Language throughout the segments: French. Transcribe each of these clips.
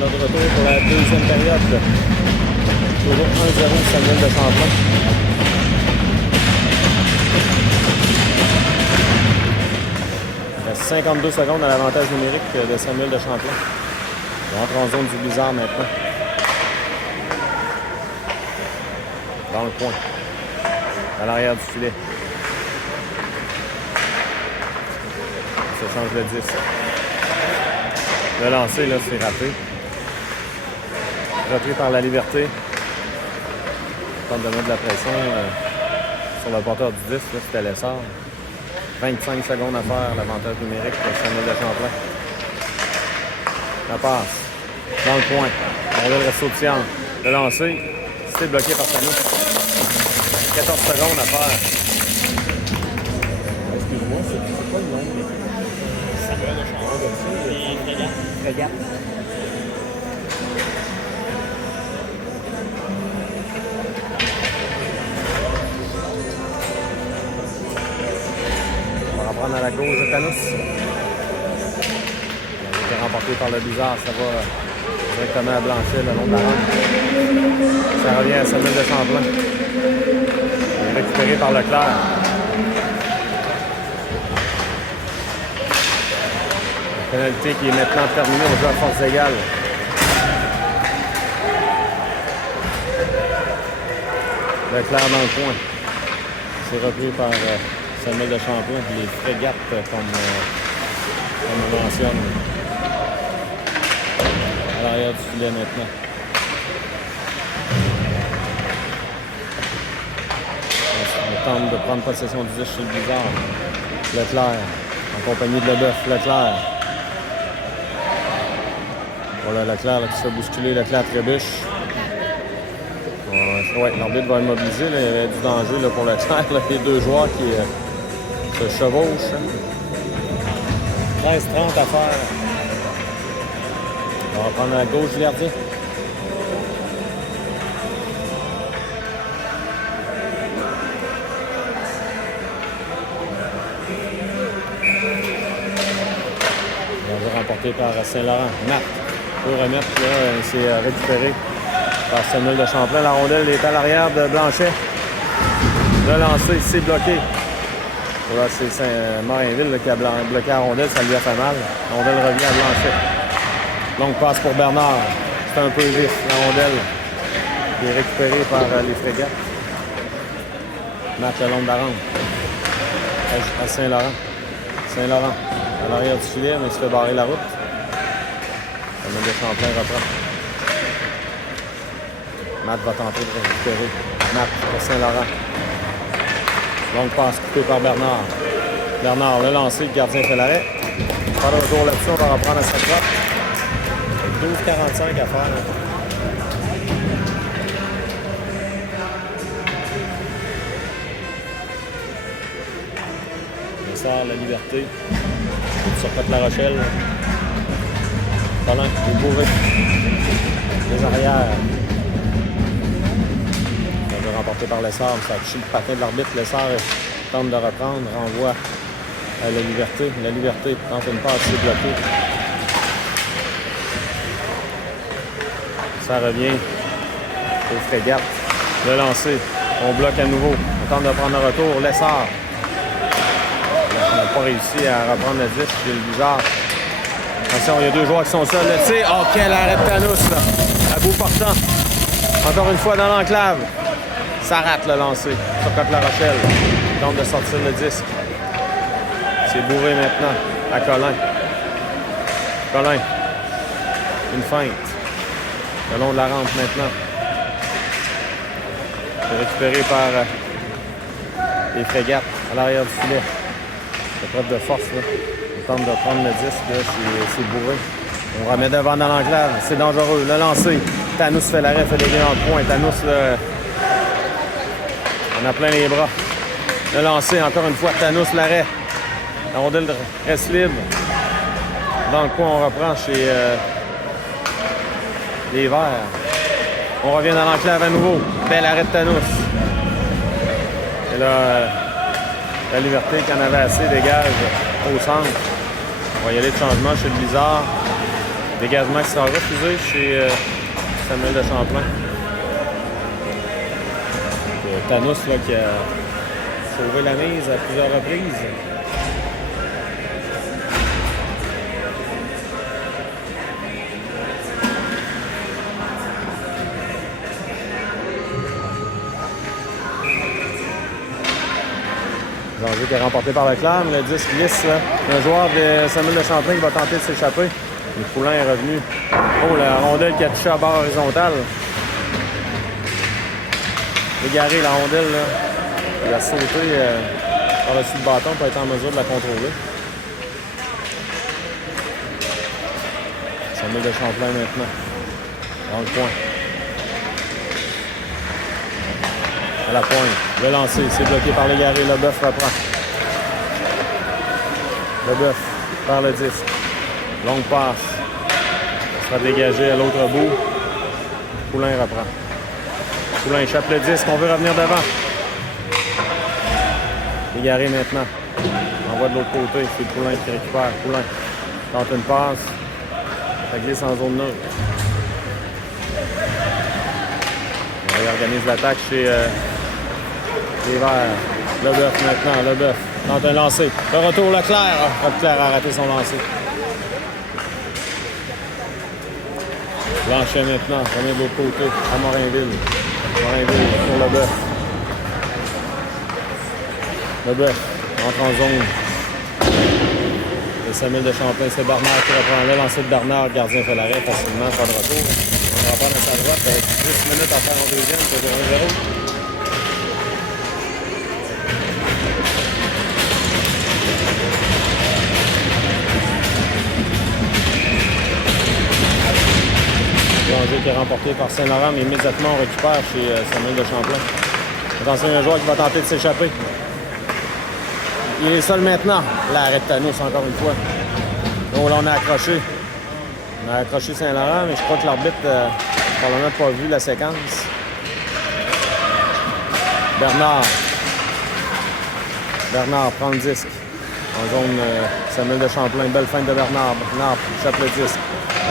On est de retour pour la deuxième période. Toujours 1-0 Samuel de Champlain. Il reste 52 secondes à l'avantage numérique de Samuel de Champlain. On entre en zone du Blizzard maintenant. Dans le coin. À l'arrière du filet. Ça change le 10. Le lancer, là, c'est raté. Repris par la Liberté. Tente de mettre de la pression sur le porteur du 10, là, c'était Lessard. 25 secondes à faire, l'avantage numérique pour Samuel de Champlain. La passe. Dans le coin. On va le reste au triangle. Le lancer. C'est bloqué par Tanous. 14 secondes à faire. Excuse-moi, c'est quoi le nom? Samuel de Champlain. Regarde. On va reprendre à la gauche de Tanous. Il a été remporté par le Blizzard. Ça va directement à Blanchet, le long de la rampe. Ça revient à Samuel de Champlain. Il est récupéré par Leclerc. La pénalité qui est maintenant terminée. On joue à force égale. Leclerc dans le coin. C'est repris par Samuel de Champlain. Les frégates, comme on mentionne. À l'arrière du filet maintenant. On tente de prendre possession du 10 chez le Blizzard. Leclerc, en compagnie de Leboeuf. Leclerc. Voilà Leclerc là, qui se fait bousculer. Leclerc trébuche. Ouais, l'arbitre va immobiliser. Là. Il y avait du danger là, pour Leclerc. Là. Les deux joueurs qui se chevauchent. 13-30 à faire. On va prendre à gauche du gardien. Remporté par Saint-Laurent. Marc peut remettre, là, c'est récupéré par Samuel de Champlain. La rondelle est à l'arrière de Blanchet. Le lancer, c'est bloqué. Là, c'est Morinville qui a bloqué la rondelle, ça lui a fait mal. La rondelle revient à Blanchet. Longue passe pour Bernard. C'est un peu vif, la rondelle qui est récupérée par les frégates. Marc le long de la rampe. À Saint-Laurent. Saint-Laurent. À l'arrière du filet, mais il se fait barrer la route. Samuel de Champlain reprend. Matt va tenter de récupérer. Matt pour Saint-Laurent. Longue passe coupée par Bernard. Bernard, le lancer, le gardien fait l'arrêt. Pas de retour là-dessus, on va reprendre à sa droite. 12:45 à faire. Lessard, la Liberté. Sur La Rochelle. Colin, les bourrés. Les arrières. On va remporter par Lessard. Ça a touché le patin de l'arbitre. Lessard tente de reprendre. Renvoie à la Liberté. La Liberté tente une passe, c'est bloqué. Ça revient aux frégates. Le lancer. On bloque à nouveau. On tente de prendre le retour. Lessard. On n'a pas réussi à reprendre le 10 chez le Blizzard. Attention, il y a deux joueurs qui sont seuls. Le tir. Oh, quel arrêt de Tanous, là. À bout portant. Encore une fois dans l'enclave. Ça rate le lancer. Sur La Rochelle. Tente de sortir le disque. C'est bourré maintenant à Colin. Colin. Une feinte. Le long de la rampe maintenant. C'est récupéré par les frégates à l'arrière du filet. C'est preuve de force, là. On tente de prendre le disque, là, c'est bourré. On remet devant dans l'enclave, c'est dangereux. Le lancer, Tanous fait l'arrêt, fait des gains en point. Tanous, là, on a plein les bras. Le lancer, encore une fois, Tanous l'arrêt. La rondelle reste libre. Dans le coin, on reprend chez les Verts. On revient dans l'enclave à nouveau. Bel arrêt de Tanous. Et là, la Liberté qui en avait assez dégage au centre. On va y aller de changement chez le Blizzard. Dégagement qui sera refusé chez Samuel de Champlain. Thanos là, qui a sauvé la mise à plusieurs reprises. L'enjeu qui est remporté par Leclerc, mais le 10 glisse. Un joueur de Samuel de Champlain qui va tenter de s'échapper. Le Poulain est revenu. Oh, la rondelle qui a touché à barre horizontale. Égaré la rondelle, là. Il a sauté par-dessus le bâton pour être en mesure de la contrôler. Samuel de Champlain maintenant. Dans le coin. À la pointe. Le lancer, c'est bloqué par l'Égaré. Leboeuf reprend. Leboeuf par le 10. Longue passe. Ça sera dégagé à l'autre bout. Poulain reprend. Poulain échappe le 10. On veut revenir devant. Égaré maintenant. Envoie de l'autre côté. C'est Poulain qui récupère. Poulain tente une passe. Ça glisse en zone neutre. On réorganise l'attaque chez les Verts. Leboeuf maintenant. Leboeuf tente un lancer. Le retour, Leclerc. Leclerc a raté son lancer. Blanchet maintenant. Revient de l'autre côté à Morinville. Morinville pour Leboeuf. Leboeuf entre en zone. Et Samuel de Champlain, c'est Bernard qui reprend le lancer de Bernard. Le gardien fait l'arrêt facilement, pas de retour. On va pas dans sa droite avec 10 minutes à faire en deuxième pour 0-0. L'enjeu qui est remporté par Saint-Laurent, mais immédiatement on récupère chez Samuel de Champlain. Attention, il y a un joueur qui va tenter de s'échapper. Il est seul maintenant. L'arrêt de Thanos, encore une fois. Donc là, on a accroché. On a accroché Saint-Laurent, mais je crois que l'arbitre n'a probablement pas vu la séquence. Bernard. Bernard prend le disque. En zone Samuel de Champlain. Belle feinte de Bernard. Bernard échappe le disque.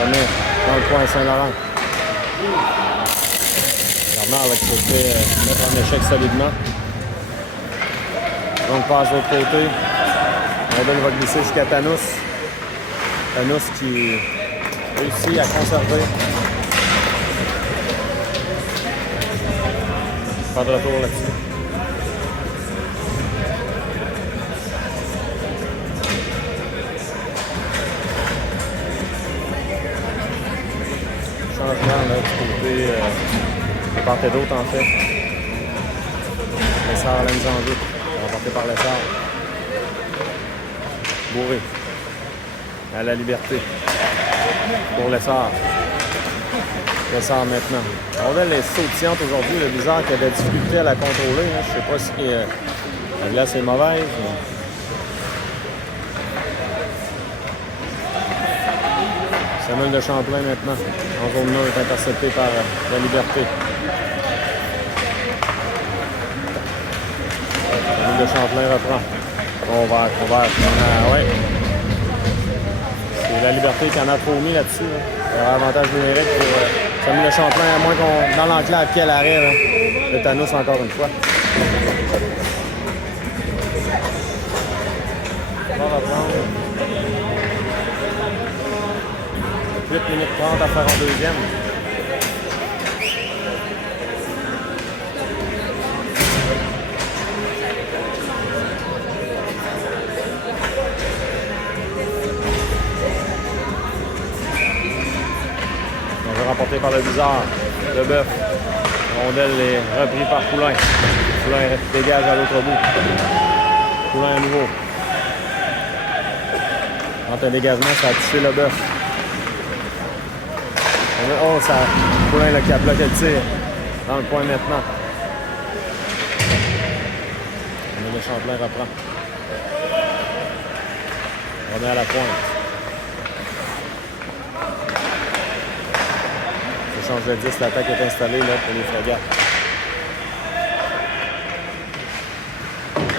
Remet dans le coin Saint-Laurent. Bernard là, qui se fait mettre en échec solidement. Donc passe de l'autre côté. Rondelle va glisser jusqu'à Thanos. Thanos qui réussit à conserver. Pas de retour là-dessus. Changement là, du côté de part et d'autre en fait. Lessard, la mise en jeu. Remporté par Lessard. Bourré. À la liberté. Pour Lessard. Lessard maintenant. La rondelle est sautillante aujourd'hui. Le bizarre qui a des difficultés à la contrôler. Hein. Je ne sais pas si la glace est mauvaise. Mais... Samuel de Champlain maintenant. En zone neutre, intercepté par la liberté. Samuel de Champlain reprend. On va. Ouais. C'est la liberté qui en a trop mis là-dessus. Là. Il y aura avantage numérique pour Samuel de Champlain, à moins qu'on dans l'enclave à pied à l'arrêt. Là. Le Thanos encore une fois. On va reprendre. 8 minutes 30 à faire en deuxième. On va remporter par le bizarre. Leboeuf. Rondelle est repris par Poulain. Poulain dégage à l'autre bout. Poulain à nouveau. Entre un dégagement, ça a touché Leboeuf. Oh, ça. Poulain là, qui a bloqué le tir. Dans le point maintenant. Le Champlain reprend. On remet à la pointe. Ça change de 10. L'attaque est installée là, pour les frégates.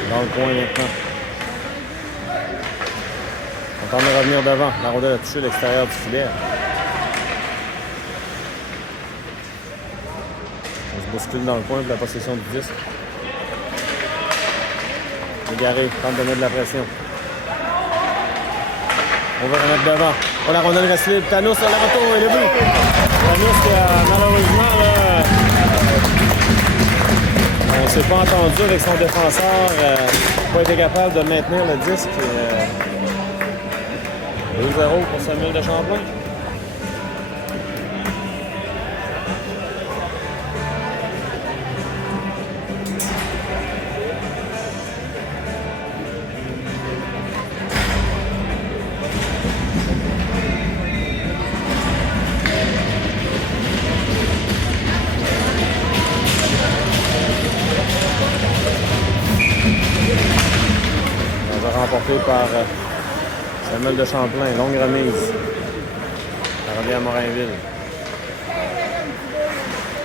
Dans le coin maintenant. On tente de revenir devant. La rondelle a touché l'extérieur du filet. Bouscule dans le coin pour la possession du disque. Égaré, tente de mettre de la pression. On va remettre devant. Oh, la rondelle reste libre. Thanos sur le retour et le but. Thanos qui a malheureusement, là, on ne s'est pas entendu avec son défenseur. Pas été capable de maintenir le disque. 2-0 pour Samuel de Champlain. Remporté par Samuel de Champlain. Longue remise. Ça revient à Morinville.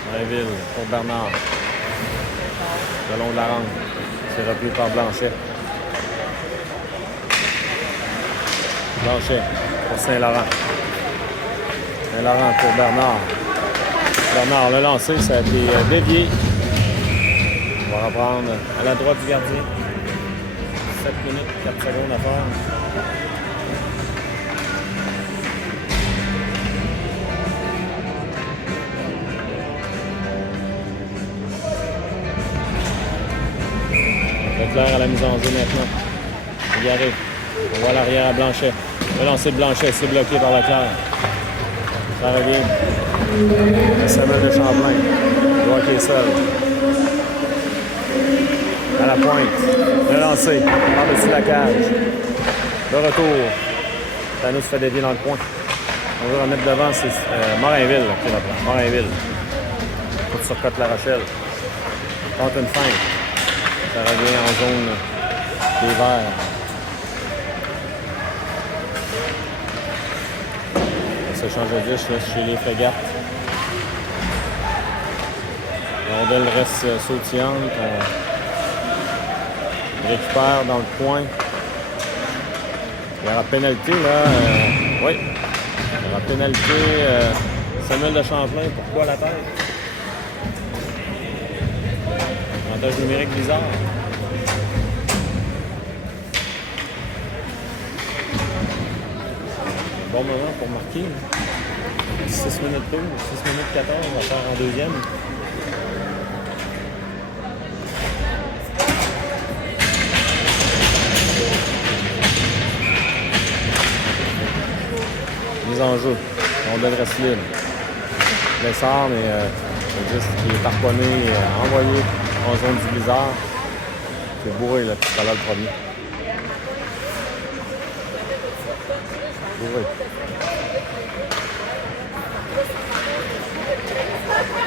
Morinville pour Bernard. Le long de la rampe. C'est repris par Blanchet. Blanchet pour Saint-Laurent. Saint-Laurent pour Bernard. Bernard l'a lancé, ça a été dévié. On va reprendre à la droite du gardien. 7 minutes, 4 secondes à faire. Leclerc à la mise en jeu maintenant. Égaré. On voit l'arrière à Blanchet. Le lancer de Blanchet, c'est bloqué par Leclerc. Ça revient. Samuel de Champlain. Le joueur qui est seul. À la pointe. Le lancer. Par-dessus la cage. Le retour. Thanos fait dévier dans le coin. On veut remettre devant, c'est Morinville qui reprend. Morinville. Coup de surcote La Rochelle. Tente une feinte. Ça revient en zone des verts. Ça change de dish là, chez les Frégates. La rondelle reste sautillante. On récupère dans le coin. Il y aura pénalité là. Oui. Il y aura pénalité. Samuel de Champlain. Pourquoi la tête? Avantage numérique bizarre. Bon moment pour marquer. 6 minutes 2, 6 minutes 14, on va faire en deuxième. Mise en jeu. On devrait se libre. Lessard, mais le disque qui est harponné, envoyé en zone du blizzard. C'est bourré là, tout à l'heure le premier. Bourré.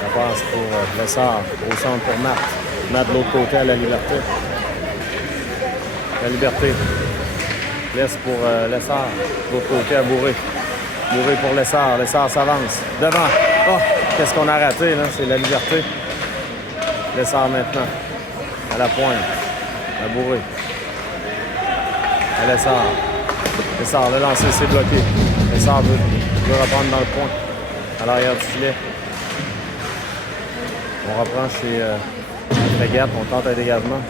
La passe pour Lessard, au centre pour Matt. Matt de l'autre côté à la Liberté. La Liberté. Laisse pour Lessard. De l'autre côté à Bourré. Bourré pour Lessard. Lessard s'avance. Devant. Oh, qu'est-ce qu'on a raté là? C'est la Liberté. Lessard maintenant. À la pointe. À Bourré. À Lessard. Lessard, le lancer, c'est bloqué. Lessard veut reprendre dans le point. À l'arrière du filet. On reprend chez Frégate. On tente un dégagement.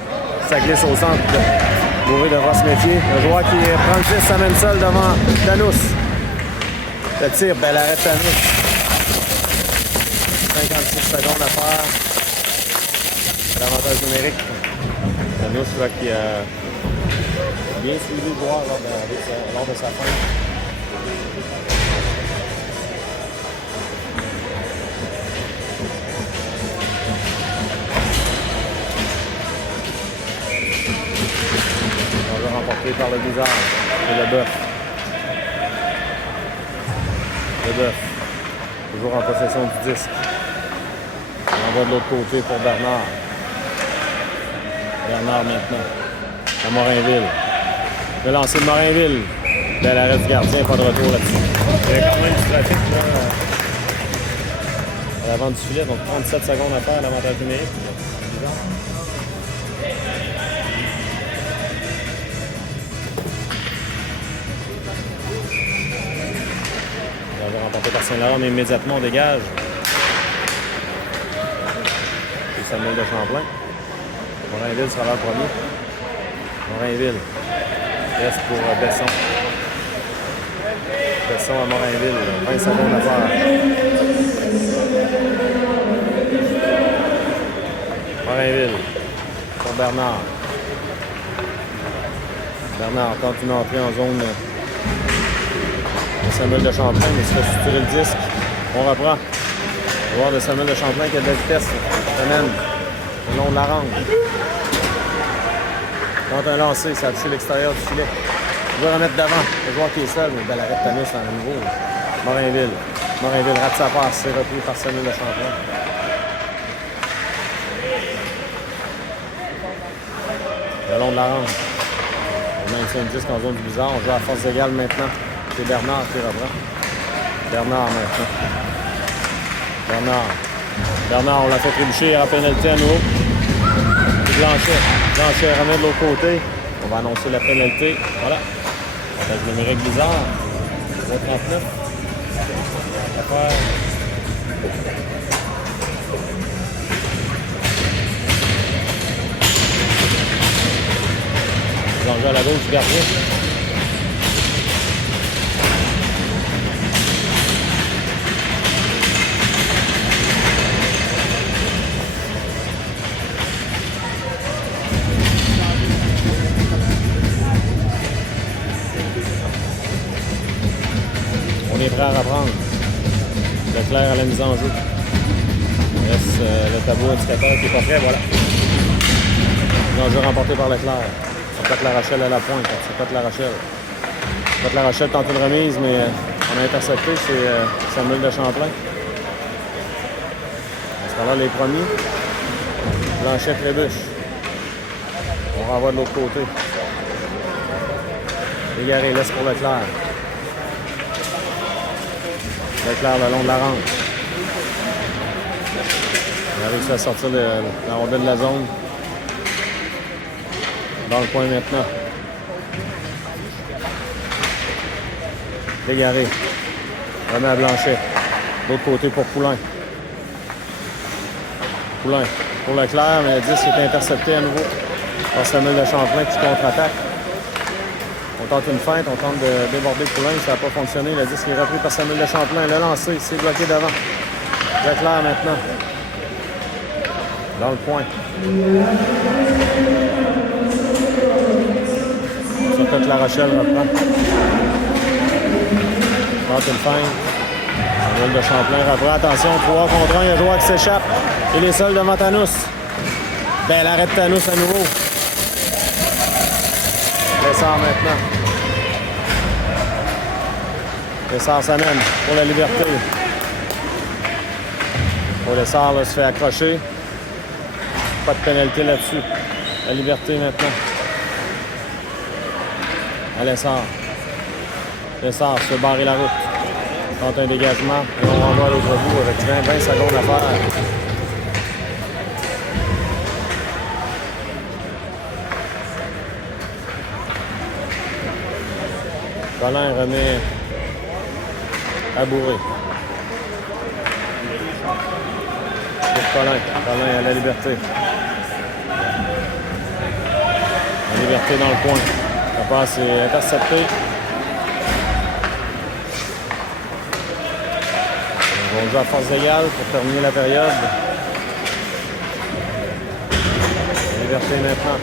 Ça glisse au centre. Bourré devra se méfier. Le joueur qui prend le 10 s'amène seul devant Thanos. Le tir, bel arrêt de Thanos. 56 secondes à faire. L'avantage numérique. Thanos, je crois qu'il a bien suivi le joueur lors de sa fin. On va remporter par le bizarre. Et le bœuf. Le bœuf. Toujours en possession du disque. On va de l'autre côté pour Bernard. Bernard maintenant. À Morinville. Le lancer de Morinville. Bel arrêt du gardien, pas de retour là-dessus. Il y a quand même du trafic là. À l'avant du filet, donc 37 secondes à faire, l'avantage numérique. C'est bizarre. On va remporter par Saint-Laurent, mais immédiatement on dégage. Samuel de Champlain. Morainville sera leur premier. Morainville. Reste pour Besson. Besson à Morainville. 20 secondes à faire. Morainville. Pour Bernard. Bernard tente une entrée en zone de Samuel de Champlain, mais il se fait suturer le disque. On reprend. Le joueur de Samuel de Champlain qui a de la vitesse. Amène le long de la ronde. Tente un lancer, ça a touché l'extérieur du filet. Il veut remettre devant. Le joueur qui est seul, mais belle arrêt de Tanus à nouveau. Morainville. Morainville rate sa passe. C'est repris par Samuel de Champlain. Le long de la ronde. On maintient le disque en zone du bizarre. On joue à force égale maintenant. C'est Bernard qui reprend. Bernard maintenant. Bernard, on l'a fait trébucher à pénalité à nouveau. Blanchet. Blanchet remet de l'autre côté. On va annoncer la pénalité. Voilà. Avec le numérique bizarre. 39. Affaire. Blanchet à la gauche du gardien. On est prêt à reprendre. Leclerc à la mise en jeu. Il reste le tableau indicateur qui n'est pas prêt, voilà. Mise en jeu remporté par Leclerc. Ça peut La Rochelle à la pointe. Ça peut La Rochelle. Ça peut La Rochelle tente une remise, mais on a intercepté. C'est Samuel de Champlain. On sera là les premiers. Blanchet trébuche. On renvoie de l'autre côté. Égaré, laisse pour Leclerc. Leclerc le long de la rampe. Il a réussi à sortir la rondelle de la zone. Dans le coin maintenant. Égaré. Remet à Blanchet. L'autre côté pour Poulain. Poulain pour Leclerc, mais le 10 est intercepté à nouveau par Samuel de Champlain qui contre-attaque. On tente une feinte, on tente de déborder Poulain, ça n'a pas fonctionné. Le disque est repris par Samuel de Champlain. Le lancé, c'est bloqué devant. Leclerc maintenant. Dans le point. Ça que La Rochelle reprend. Tente une feinte. Samuel de Champlain reprend. Attention, 3 contre 1. Il y a un joueur qui s'échappe. Il est seul devant Tanus. Belle arrêt de Tanus à nouveau. Lessard maintenant. Lessard s'amène pour la liberté. Lessard là, se fait accrocher. Pas de pénalité là-dessus. La liberté maintenant. À Lessard. Lessard se fait barrer la route. Tente un dégagement. Et on renvoie à l'autre bout avec 20 secondes à faire. Colin remet à bourrer. Pour Colin. Colin à la liberté. La liberté dans le coin. La passe est interceptée. On va jouer à force égale pour terminer la période. La liberté maintenant.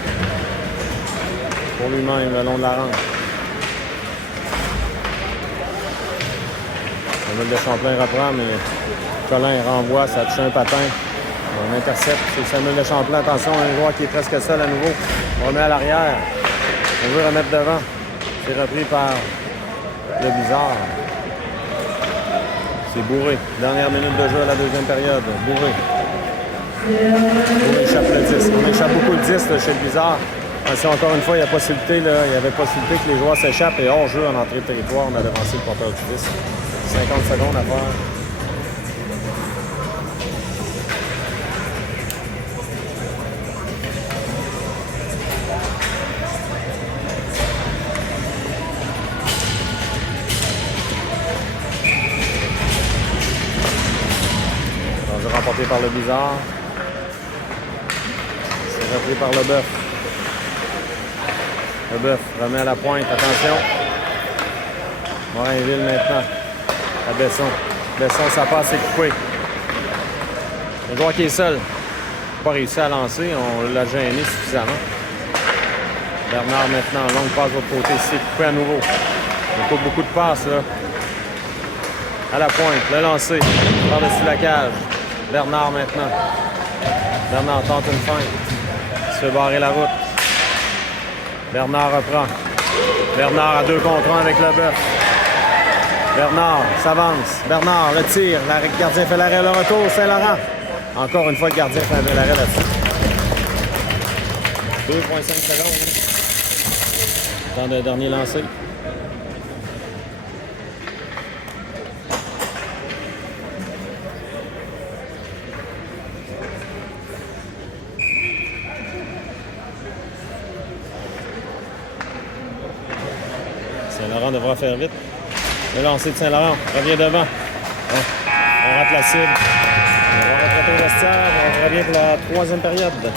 Pour lui-même le long de la rampe. Samuel de Champlain reprend, mais Colin renvoie, ça a touché un patin. On intercepte. C'est Samuel de Champlain. Attention, un joueur qui est presque seul à nouveau. On remet à l'arrière. On veut remettre devant. C'est repris par le bizarre. C'est Bourré. Dernière minute de jeu à la deuxième période. Bourré. Bourré échappe le 10. On échappe beaucoup le 10 là, chez le bizarre. Attention, encore une fois, il y a possibilité, là, il y avait possibilité que les joueurs s'échappent et hors jeu en entrée de territoire, on a devancé le porteur du 10. 50 secondes à faire. Remporté par le bizarre. C'est rappelé par Leboeuf. Leboeuf remet à la pointe. Attention. Morinville maintenant. À Besson. Besson, ça passe, c'est coupé. Le joueur qui est seul. Pas réussi à lancer. On l'a gêné suffisamment. Bernard maintenant. Longue passe de l'autre côté. C'est coupé à nouveau. Il n'y a pas beaucoup de passes là. À la pointe. Le lancer. Par-dessus la cage. Bernard maintenant. Bernard tente une feinte. Il se fait barrer la route. Bernard reprend. Bernard à 2 contre 1 avec Leboeuf. Bernard s'avance. Bernard, le tir. Le gardien fait l'arrêt, le retour. Saint-Laurent. Encore une fois, le gardien fait l'arrêt là-dessus. 2,5 secondes. Temps de dernier lancer. Saint-Laurent devra faire vite. Le lancer de Saint-Laurent revient devant. On rate la cible. On va rentrer au vestiaire. On revient pour la 3e période.